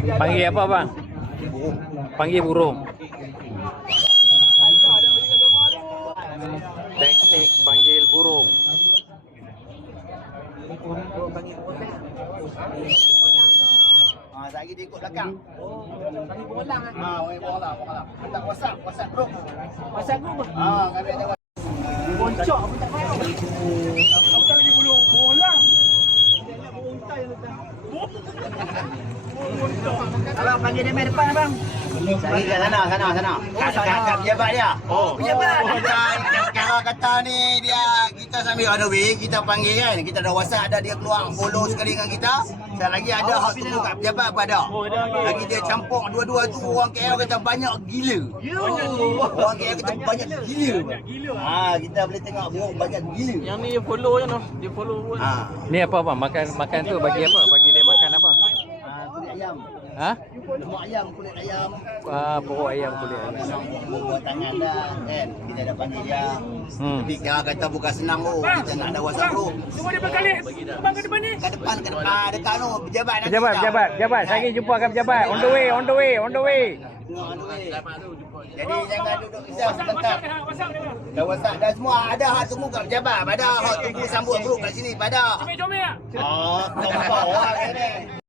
Panggil apa bang? Panggil burung. Teknik panggil burung. Lagi dia ikut belakang. Oh, kami bolang ah. Bolang. Tak WhatsApp group. WhatsApp group. Kami ada boncok pun tak mahu. Aku tak lagi bulu bolang. Dia nak beruntai letak. Abang panggil dia main depan abang. Saya kat sana. Kat pejabat dia. Pejabat. Sekarang kata ni kita sambil on the way, kita panggil kan. Kita dah WhatsApp ada dia keluar follow sekali dengan kita. Dan lagi ada hak tunggu kat pejabat apa ada. Lagi dia campur dua-dua tu orang KL kata banyak gila. Orang KL kata banyak gila. Kita boleh tengok burung banyak gila. Yang ni dia follow je noh. Dia follow pun. Ni apa bang? Makan tu bagi apa? Bagi dia makan apa? Kulit ayam. Ha? Lemak ayam, kulit ayam. Pokok ayam kulit ayam. Buat tangan dah kan. Kita dah panggil dia. Tapi dia kata bukan senang tu. Kita nak ada WhatsApp group. Semua dia berkali. Bang ke depan ni. Ke depan. Dekat tu pejabat nanti. Pejabat. Saya ingin jumpa dengan pejabat. On the way. On the way. Jadi jangan duduk kisah sebentar. Dah WhatsApp dah semua. Ada hak tunggu kat pejabat. Ada hak tunggu sambut group kat sini. Pada. Comel-comel tak? Tak apa orang ni.